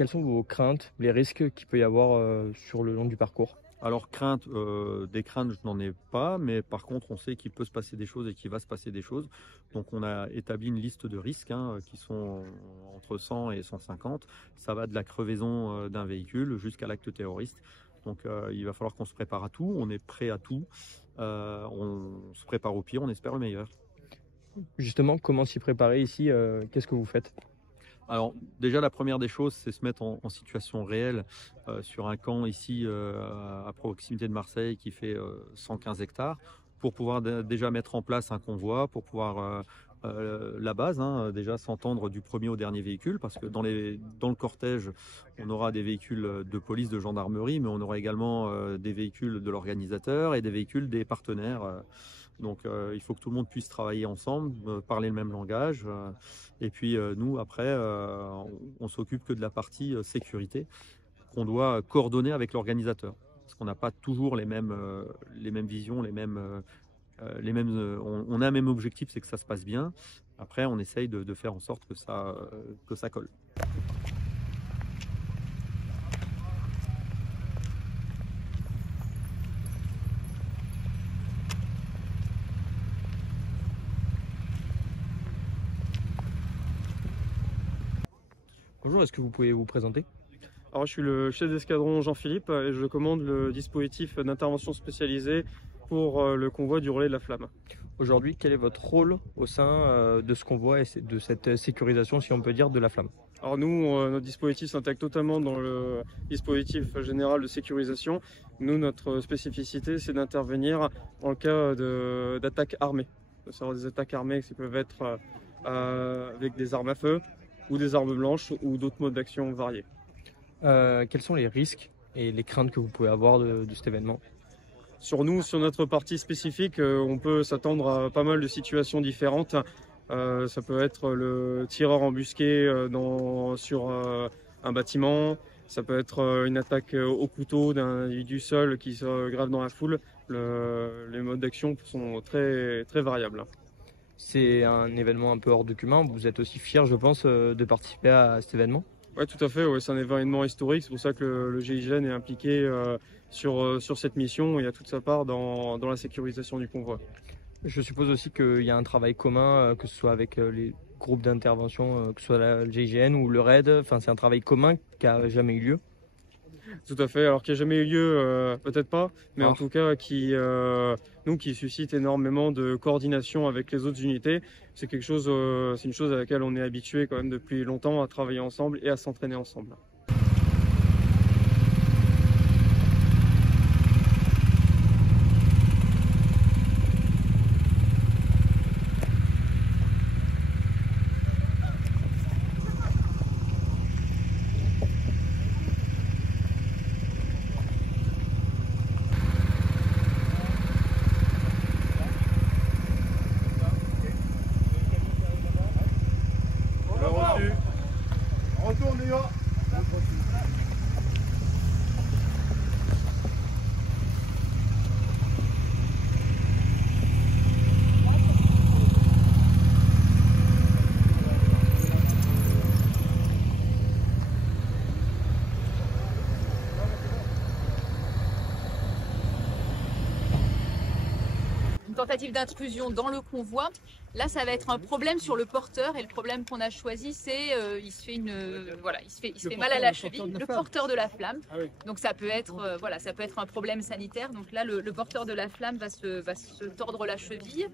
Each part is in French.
quelles sont vos craintes, les risques qu'il peut y avoir sur le long du parcours? Alors des craintes, je n'en ai pas, mais par contre, on sait qu'il peut se passer des choses et qu'il va se passer des choses. Donc on a établi une liste de risques qui sont entre 100 et 150. Ça va de la crevaison d'un véhicule jusqu'à l'acte terroriste. Donc il va falloir qu'on se prépare à tout, on est prêt à tout, on se prépare au pire, on espère le meilleur. Justement, comment s'y préparer ici? Qu'est-ce que vous faites? Alors déjà la première des choses, c'est se mettre en situation réelle sur un camp ici à proximité de Marseille qui fait 115 hectares pour pouvoir déjà mettre en place un convoi, pour pouvoir la base, déjà s'entendre du premier au dernier véhicule, parce que dans le cortège, on aura des véhicules de police, de gendarmerie, mais on aura également des véhicules de l'organisateur et des véhicules des partenaires. Donc il faut que tout le monde puisse travailler ensemble, parler le même langage. Et puis nous, après, on s'occupe que de la partie sécurité qu'on doit coordonner avec l'organisateur. Parce qu'on n'a pas toujours les mêmes visions, on a un même objectif, c'est que ça se passe bien. Après, on essaye de faire en sorte que ça colle. Bonjour, est-ce que vous pouvez vous présenter? Alors, je suis le chef d'escadron Jean-Philippe et je commande le dispositif d'intervention spécialisé pour le convoi du relais de la flamme. Aujourd'hui, quel est votre rôle au sein de ce convoi et de cette sécurisation, si on peut dire, de la flamme? Alors nous, notre dispositif s'intègre totalement dans le dispositif général de sécurisation. Nous, notre spécificité, c'est d'intervenir en cas d'attaques armées. C'est des attaques armées qui peuvent être avec des armes à feu ou des armes blanches ou d'autres modes d'action variés. Quels sont les risques et les craintes que vous pouvez avoir de cet événement? Sur notre partie spécifique, on peut s'attendre à pas mal de situations différentes. Ça peut être le tireur embusqué sur un bâtiment, ça peut être une attaque au couteau d'un individu seul qui se grave dans la foule. Les modes d'action sont très, très variables. C'est un événement un peu hors du commun. Vous êtes aussi fier, je pense, de participer à cet événement? Oui, tout à fait. Ouais, c'est un événement historique. C'est pour ça que le GIGN est impliqué sur cette mission. Il y a toute sa part dans la sécurisation du convoi. Je suppose aussi qu'il y a un travail commun, que ce soit avec les groupes d'intervention, que ce soit le GIGN ou le RAID. Enfin, c'est un travail commun qui n'a jamais eu lieu. Tout à fait. Alors qui n'a jamais eu lieu, peut-être pas, mais en tout cas qui suscite énormément de coordination avec les autres unités. C'est une chose à laquelle on est habitué quand même depuis longtemps à travailler ensemble et à s'entraîner ensemble. Retourne, les gars. Tentative d'intrusion dans le convoi. Là, ça va être un problème sur le porteur et le problème qu'on a choisi, c'est il se fait mal à la cheville, le porteur de la flamme. Ah oui. Donc ça peut être un problème sanitaire. Donc là, le porteur de la flamme va se tordre la cheville.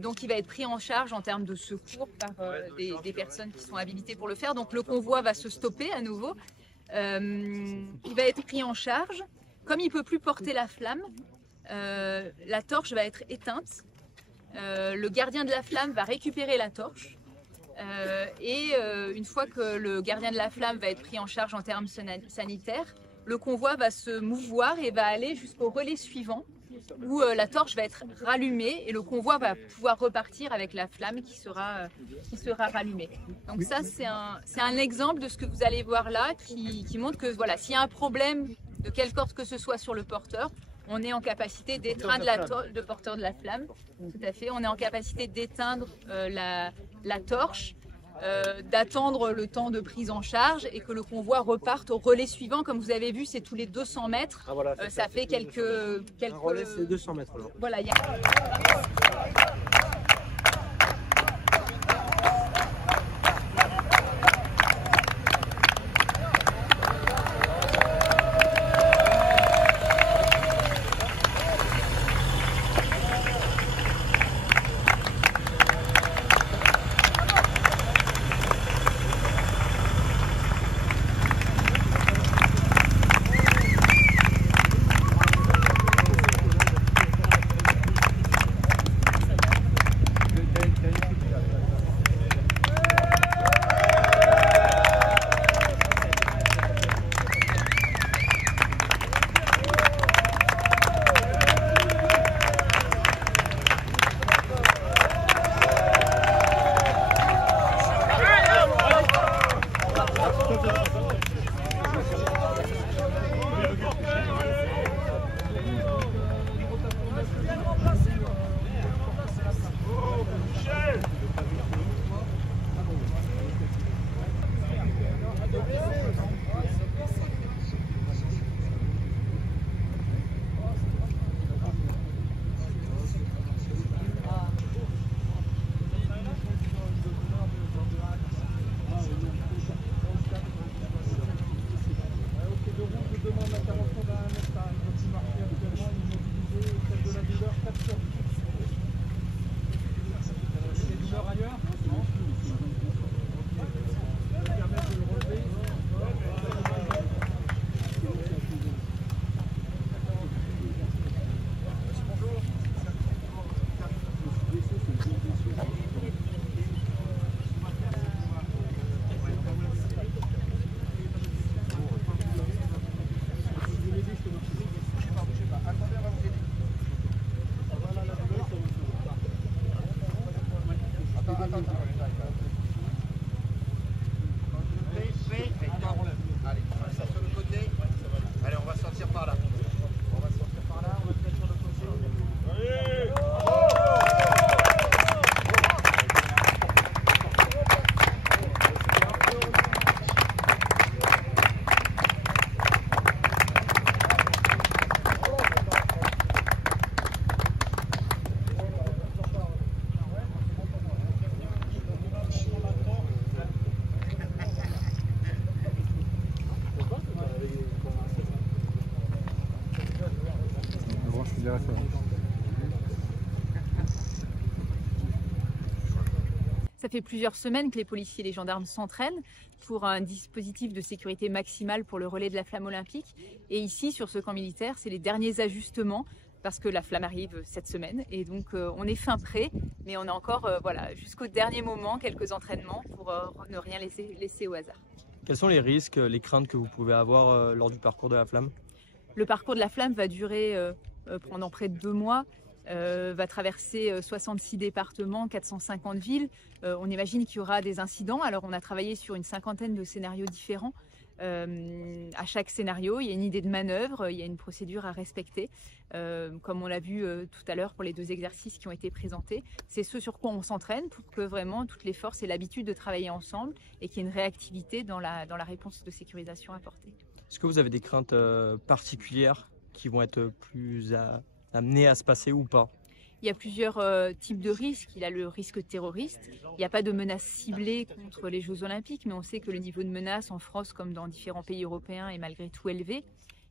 Donc il va être pris en charge en termes de secours par des personnes qui sont habilitées pour le faire. Donc le convoi va se stopper à nouveau. Il va être pris en charge. Comme il ne peut plus porter la flamme, la torche va être éteinte, le gardien de la flamme va récupérer la torche et une fois que le gardien de la flamme va être pris en charge en termes sanitaires, le convoi va se mouvoir et va aller jusqu'au relais suivant où la torche va être rallumée et le convoi va pouvoir repartir avec la flamme qui sera rallumée. Donc ça, c'est un exemple de ce que vous allez voir là qui montre que voilà, s'il y a un problème de quelque sorte que ce soit sur le porteur, on est en capacité d'éteindre le porteur de la flamme. Tout à fait. On est en capacité d'éteindre la torche d'attendre le temps de prise en charge et que le convoi reparte au relais suivant. Comme vous avez vu, c'est tous les 200 mètres. Ah, voilà, ça fait quelques... Un relais, c'est 200 mètres. Alors. Voilà, Ça fait plusieurs semaines que les policiers et les gendarmes s'entraînent pour un dispositif de sécurité maximale pour le relais de la flamme olympique. Et ici, sur ce camp militaire, c'est les derniers ajustements parce que la flamme arrive cette semaine. Et donc, on est fin prêt, mais on a encore voilà, jusqu'au dernier moment quelques entraînements pour ne rien laisser au hasard. Quels sont les risques, les craintes que vous pouvez avoir lors du parcours de la flamme? Le parcours de la flamme va durer pendant près de 2 mois. Va traverser 66 départements, 450 villes. On imagine qu'il y aura des incidents. Alors on a travaillé sur une 50aine de scénarios différents. À chaque scénario, il y a une idée de manœuvre, il y a une procédure à respecter. Comme on l'a vu tout à l'heure pour les 2 exercices qui ont été présentés. C'est ce sur quoi on s'entraîne pour que vraiment toutes les forces aient l'habitude de travailler ensemble et qu'il y ait une réactivité dans la réponse de sécurisation apportée. Est-ce que vous avez des craintes particulières qui vont être plus amené à se passer ou pas? Il y a plusieurs types de risques. Il y a le risque terroriste. Il n'y a pas de menace ciblée contre les Jeux Olympiques, mais on sait que le niveau de menace en France comme dans différents pays européens est malgré tout élevé.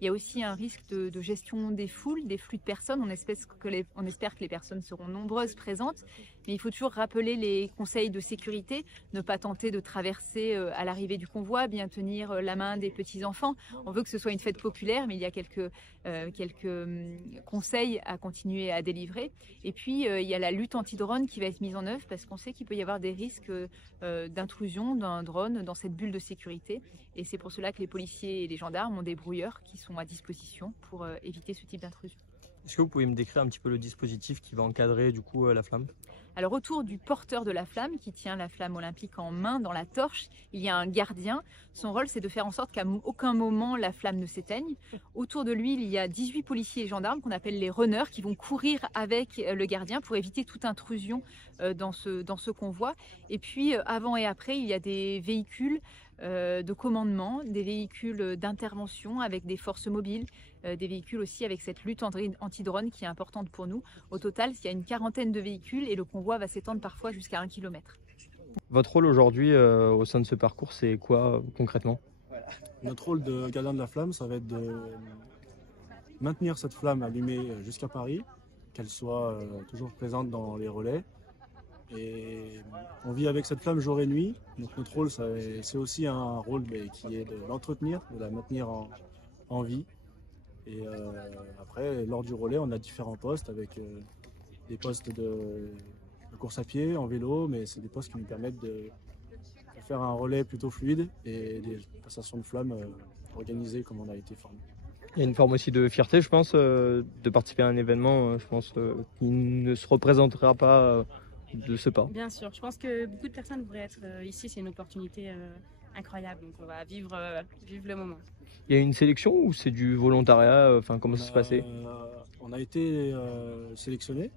Il y a aussi un risque de gestion des foules, des flux de personnes. On espère que les personnes seront nombreuses présentes, mais il faut toujours rappeler les conseils de sécurité, ne pas tenter de traverser à l'arrivée du convoi, bien tenir la main des petits-enfants. On veut que ce soit une fête populaire, mais il y a quelques conseils à continuer à délivrer. Et puis, il y a la lutte anti-drone qui va être mise en œuvre parce qu'on sait qu'il peut y avoir des risques d'intrusion d'un drone dans cette bulle de sécurité. Et c'est pour cela que les policiers et les gendarmes ont des brouilleurs qui sont à disposition pour éviter ce type d'intrusion. Est-ce que vous pouvez me décrire un petit peu le dispositif qui va encadrer du coup la flamme? Alors autour du porteur de la flamme, qui tient la flamme olympique en main dans la torche, il y a un gardien. Son rôle, c'est de faire en sorte qu'à aucun moment la flamme ne s'éteigne. Autour de lui, il y a 18 policiers et gendarmes qu'on appelle les runners, qui vont courir avec le gardien pour éviter toute intrusion dans ce convoi. Et puis avant et après, il y a des véhicules de commandement, des véhicules d'intervention avec des forces mobiles, des véhicules aussi avec cette lutte anti-drone qui est importante pour nous. Au total, il y a une quarantaine de véhicules et le convoi va s'étendre parfois jusqu'à 1 km. Votre rôle aujourd'hui au sein de ce parcours, c'est quoi concrètement? Notre rôle de gardien de la flamme, ça va être de maintenir cette flamme allumée jusqu'à Paris, qu'elle soit toujours présente dans les relais. Et on vit avec cette flamme jour et nuit. Donc notre rôle, c'est aussi un rôle qui est de l'entretenir, de la maintenir en vie. Et après, lors du relais, on a différents postes avec des postes de course à pied, en vélo, mais c'est des postes qui nous permettent de faire un relais plutôt fluide et des passations de flammes organisées comme on a été formé. Il y a une forme aussi de fierté, je pense, de participer à un événement, je pense, qui ne se représentera pas de ce pas. Bien sûr, je pense que beaucoup de personnes devraient être ici, c'est une opportunité incroyable, donc on va vivre le moment. Il y a une sélection ou c'est du volontariat, comment ça se passait? On a été sélectionnés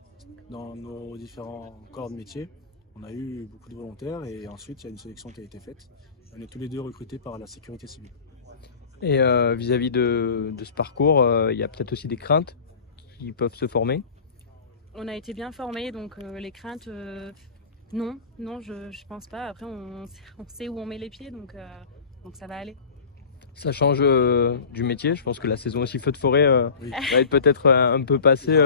dans nos différents corps de métier. On a eu beaucoup de volontaires et ensuite il y a une sélection qui a été faite. On est tous les deux recrutés par la sécurité civile. Et vis-à-vis de ce parcours, il y a peut-être aussi des craintes qui peuvent se former? On a été bien formés, donc les craintes, non, je pense pas. Après, on sait où on met les pieds, donc ça va aller. Ça change du métier. Je pense que la saison aussi feu de forêt va être peut-être un peu passée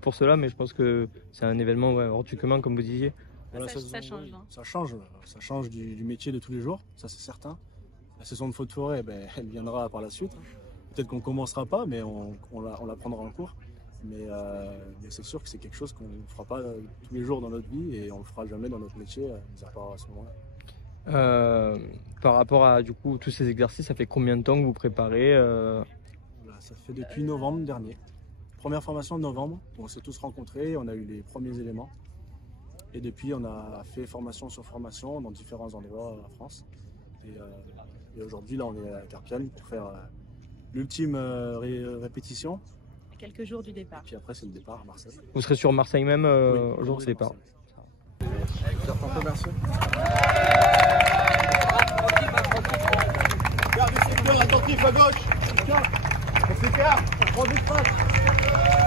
pour cela, mais je pense que c'est un événement hors du commun, comme vous disiez. Voilà, ça change. Hein. Ça change du métier de tous les jours, ça c'est certain. La saison de feu de forêt, elle viendra par la suite. Peut-être qu'on ne commencera pas, mais on la prendra en cours. Mais c'est sûr que c'est quelque chose qu'on ne fera pas tous les jours dans notre vie et on ne le fera jamais dans notre métier, mis à part à ce moment-là. Par rapport à du coup, tous ces exercices, ça fait combien de temps que vous préparez Ça fait depuis novembre dernier. Première formation de novembre, on s'est tous rencontrés, on a eu les premiers éléments. Et depuis, on a fait formation sur formation dans différents endroits en France. Et aujourd'hui, là, on est à Carpiane pour faire l'ultime répétition. Quelques jours du départ. Et puis après, c'est le départ à Marseille. Vous serez sur Marseille même oui, au jour du départ. Merci. Garde le secteur attentif à gauche. On s'écarte, on prend des traces.